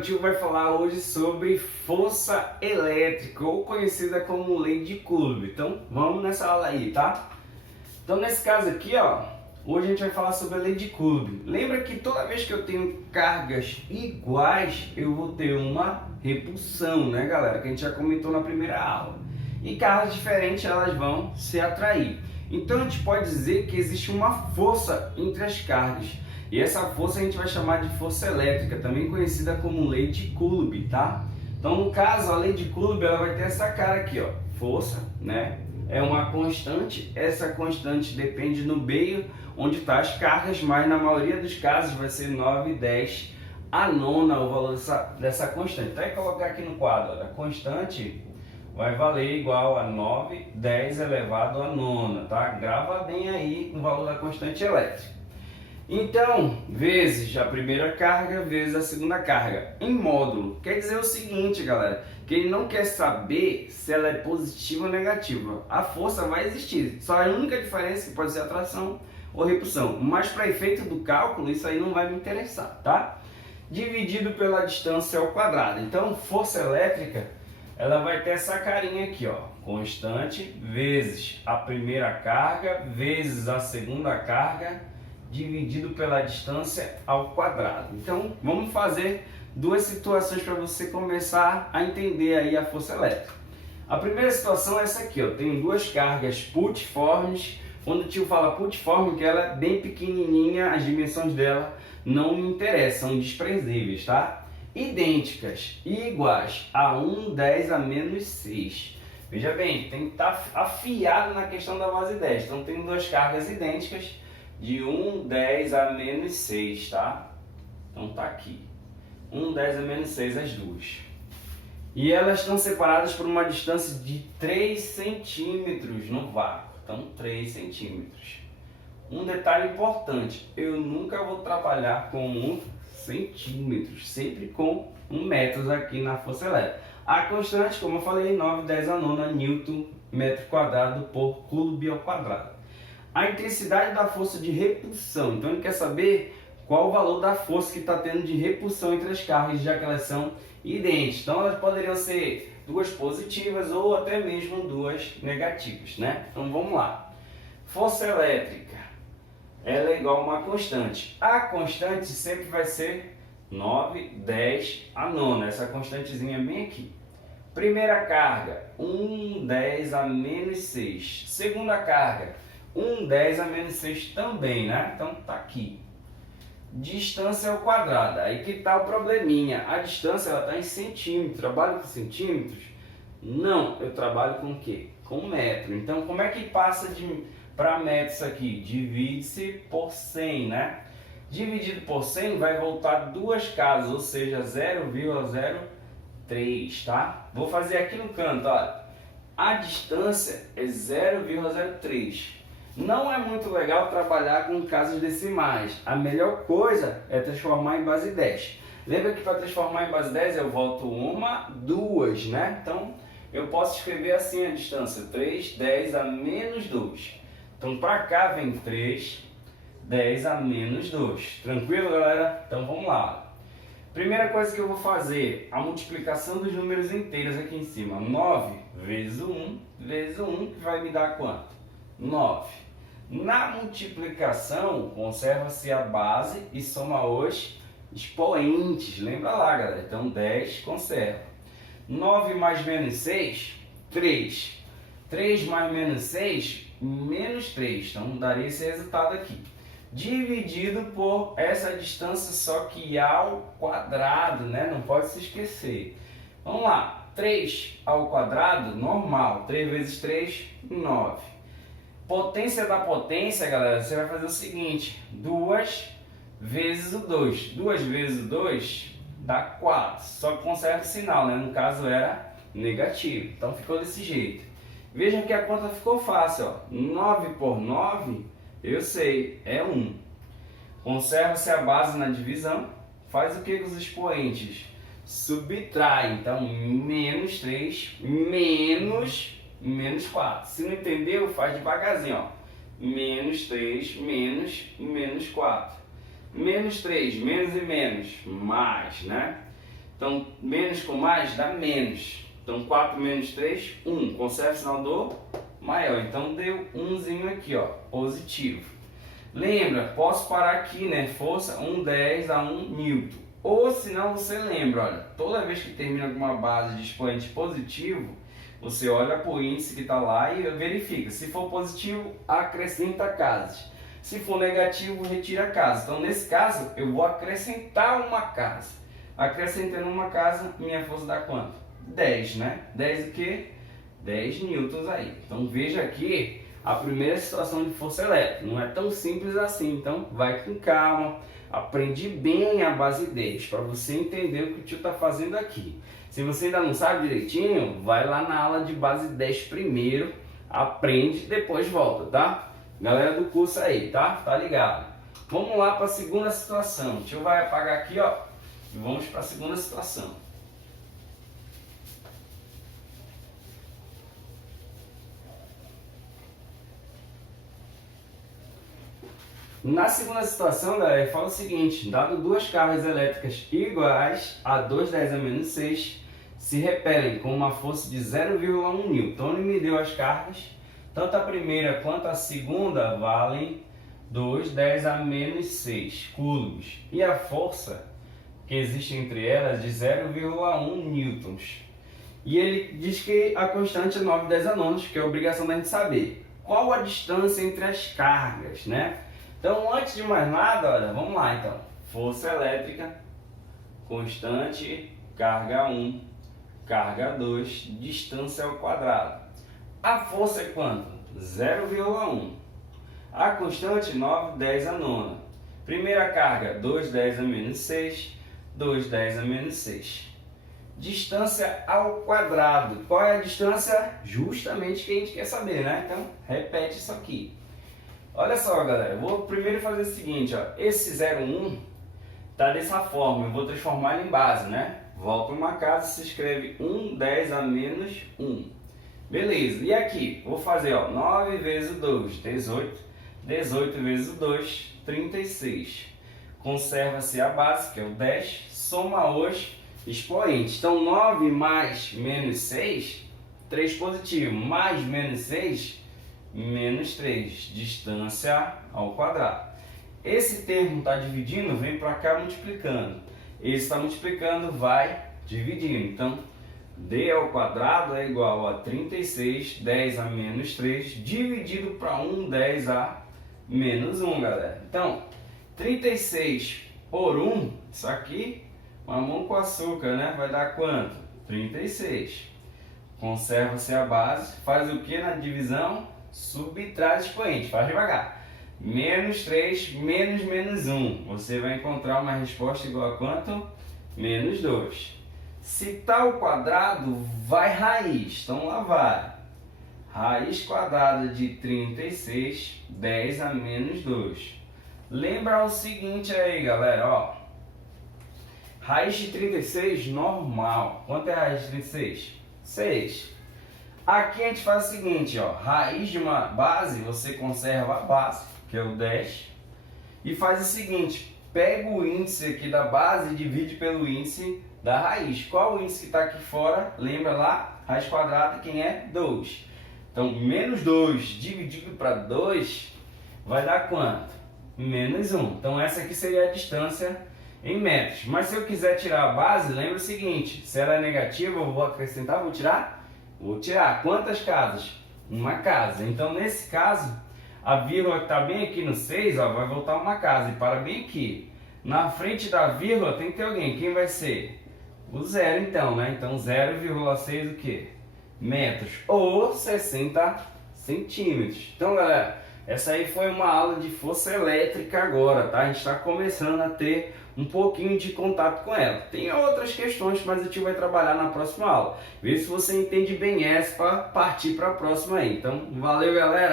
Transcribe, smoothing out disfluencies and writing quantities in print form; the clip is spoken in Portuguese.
o tio vai falar hoje sobre força elétrica, ou conhecida como lei de Coulomb. Então, vamos nessa aula aí, tá? Então, nesse caso aqui, ó, hoje a gente vai falar sobre a lei de Coulomb. Lembra que toda vez que eu tenho cargas iguais, eu vou ter uma repulsão, né, galera? Que a gente já comentou na primeira aula. E cargas diferentes, elas vão se atrair. Então, a gente pode dizer que existe uma força entre as cargas. E essa força a gente vai chamar de força elétrica, também conhecida como lei de Coulomb, tá? Então, no caso, a lei de Coulomb, ela vai ter essa cara aqui, ó, força, né? É uma constante, essa constante depende no meio onde está as cargas, mas na maioria dos casos vai ser 9, 10 a nona o valor dessa constante. Então, colocar aqui no quadro, ó, a constante vai valer igual a 9, 10 elevado a nona, tá? Grava bem aí o valor da constante elétrica. Então, vezes a primeira carga, vezes a segunda carga, em módulo. Quer dizer o seguinte, galera, que ele não quer saber se ela é positiva ou negativa. A força vai existir, só a única diferença que pode ser atração ou repulsão. Mas para efeito do cálculo, isso aí não vai me interessar, tá? Dividido pela distância ao quadrado. Então, força elétrica, ela vai ter essa carinha aqui, ó, constante, vezes a primeira carga, vezes a segunda carga, dividido pela distância ao quadrado. Então, vamos fazer duas situações para você começar a entender aí a força elétrica. A primeira situação é essa aqui, ó. Tenho duas cargas putiformes. Quando o tio fala putiforme, que ela é bem pequenininha, as dimensões dela não me interessam, são desprezíveis, tá? Idênticas e iguais a 1, 10 a menos 6. Veja bem, tem que estar afiado na questão da base 10. Então, tem duas cargas idênticas de 1, 10 a menos 6, tá? Então tá aqui. 1, 10 a menos 6 as duas. E elas estão separadas por uma distância de 3 centímetros no vácuo. Então 3 centímetros. Um detalhe importante, eu nunca vou trabalhar com 1 centímetro, sempre com 1 metro aqui na força elétrica. A constante, como eu falei, 9, 10 a nona Newton metro quadrado por Coulomb ao quadrado. A intensidade da força de repulsão. Então ele quer saber qual o valor da força que está tendo de repulsão entre as cargas, já que elas são idênticas. Então elas poderiam ser duas positivas ou até mesmo duas negativas, né? Então vamos lá. Força elétrica, ela é igual a uma constante. A constante sempre vai ser 9, 10 a nona. Essa constantezinha bem aqui. Primeira carga, 1, 10 a menos 6. Segunda carga, 1, 10 a menos 6 também, né? Então tá aqui. Distância ao quadrado. Aí que tá o probleminha. A distância ela tá em centímetros. Trabalho com centímetros? Não, eu trabalho com o quê? Com metro. Então como é que passa para metro isso aqui? Divide-se por 100, né? Dividido por 100 vai voltar duas casas, ou seja, 0,03, tá? Vou fazer aqui no canto, olha. A distância é 0,03. Não é muito legal trabalhar com casas decimais. A melhor coisa é transformar em base 10. Lembra que para transformar em base 10 eu volto uma, duas, né? Então eu posso escrever assim a distância: 3, 10 a menos 2. Então para cá vem 3, 10 a menos 2. Tranquilo, galera? Então vamos lá. Primeira coisa que eu vou fazer, a multiplicação dos números inteiros aqui em cima. 9 vezes 1 vezes 1, que vai me dar quanto? 9. Na multiplicação, conserva-se a base e soma os expoentes. Lembra lá, galera? Então 10 conserva. 9 mais menos 6, 3. 3 mais menos 6, menos 3. Então daria esse resultado aqui. Dividido por essa distância, só que ao quadrado, né? Não pode se esquecer. Vamos lá. 3 ao quadrado, normal. 3 vezes 3, 9. Potência da potência, galera, você vai fazer o seguinte: 2 vezes o 2. 2 vezes o 2 dá 4. Só que conserva o sinal, né? No caso era negativo. Então ficou desse jeito. Vejam que a conta ficou fácil, ó. 9 por 9, eu sei, é 1. Conserva-se a base na divisão. Faz o que com os expoentes? Subtrai. Então, menos 3, menos 4. Se não entendeu, faz devagarzinho, ó. Menos 3, menos 4. Menos 3, menos e menos, mais, né? Então, menos com mais dá menos. Então, 4 menos 3, 1. Conserva o sinal do maior. Então, deu 1zinho aqui, ó, positivo. Lembra, posso parar aqui, né? Força 1/10 a 1 newton. Ou, se não, você lembra, olha, toda vez que termina alguma base de expoente positivo, você olha para o índice que está lá e verifica. Se for positivo, acrescenta casas. Se for negativo, retira a casa. Então, nesse caso, eu vou acrescentar uma casa. Acrescentando uma casa, minha força dá quanto? 10, né? 10 o quê? 10 newtons aí. Então, veja aqui a primeira situação de força elétrica. Não é tão simples assim. Então, vai com calma. Aprende bem a base 10 para você entender o que o tio está fazendo aqui. Se você ainda não sabe direitinho, vai lá na aula de base 10 primeiro, aprende, depois volta, tá? Galera do curso aí, tá? Tá ligado? Vamos lá para a segunda situação. O tio vai apagar aqui, ó, e vamos para a segunda situação. Na segunda situação, galera, fala o seguinte: dado duas cargas elétricas iguais a 2/10 a menos 6, se repelem com uma força de 0,1 newton. Então ele me deu as cargas, tanto a primeira quanto a segunda valem 2/10 a menos 6 coulombs. E a força que existe entre elas de 0,1 newtons. E ele diz que a constante é 9/10 a nonos, que é a obrigação da gente saber. Qual a distância entre as cargas, né? Então, antes de mais nada, olha, vamos lá então. Força elétrica, constante, carga 1, carga 2, distância ao quadrado. A força é quanto? 0,1. A constante, 9/10 a nona. Primeira carga, 2/10 a menos 6, 2/10 a menos 6. Distância ao quadrado. Qual é a distância? Justamente que a gente quer saber, né? Então, repete isso aqui. Olha só, galera, eu vou primeiro fazer o seguinte, ó, esse 0,1 tá dessa forma, eu vou transformar ele em base, né? Volta uma casa, se escreve 1/10 a menos 1. Beleza, e aqui, vou fazer, ó, 9 vezes 2, 18, 18 vezes 2, 36. Conserva-se a base, que é o 10, soma os expoentes. Então, 9 mais menos 6, 3 positivo, mais menos 6, menos 3, distância ao quadrado. Esse termo está dividindo, vem para cá multiplicando. Esse está multiplicando, vai dividindo. Então, d ao quadrado é igual a 36, 10 a menos 3, dividido para 1, 10 a menos 1, galera. Então, 36 por 1, isso aqui, mamão com açúcar, né? Vai dar quanto? 36. Conserva-se a base, faz o que na divisão? Subtrai o expoente, faz devagar. Menos 3, menos 1. Você vai encontrar uma resposta igual a quanto? Menos 2. Se está ao quadrado, vai raiz. Então lá vai. Raiz quadrada de 36, 10 a menos 2. Lembra o seguinte aí, galera, ó. Raiz de 36 normal. Quanto é a raiz de 36? 6. Aqui a gente faz o seguinte, ó, raiz de uma base, você conserva a base, que é o 10, e faz o seguinte, pega o índice aqui da base e divide pelo índice da raiz. Qual o índice que está aqui fora? Lembra lá? Raiz quadrada, quem é? 2. Então, menos 2 dividido para 2 vai dar quanto? Menos 1. Então, essa aqui seria a distância em metros. Mas se eu quiser tirar a base, lembra o seguinte, se ela é negativa, eu vou acrescentar, vou tirar? Vou tirar. Quantas casas? Uma casa. Então, nesse caso, a vírgula que está bem aqui no 6, ó, vai voltar uma casa e para bem aqui. Na frente da vírgula tem que ter alguém. Quem vai ser? O 0, então, né? Então, 0,6 o quê? Metros. Ou 60 centímetros. Então, galera, essa aí foi uma aula de força elétrica agora, tá? A gente está começando a ter um pouquinho de contato com ela. Tem outras questões, mas a gente vai trabalhar na próxima aula. Vê se você entende bem essa para partir para a próxima aí. Então, valeu, galera!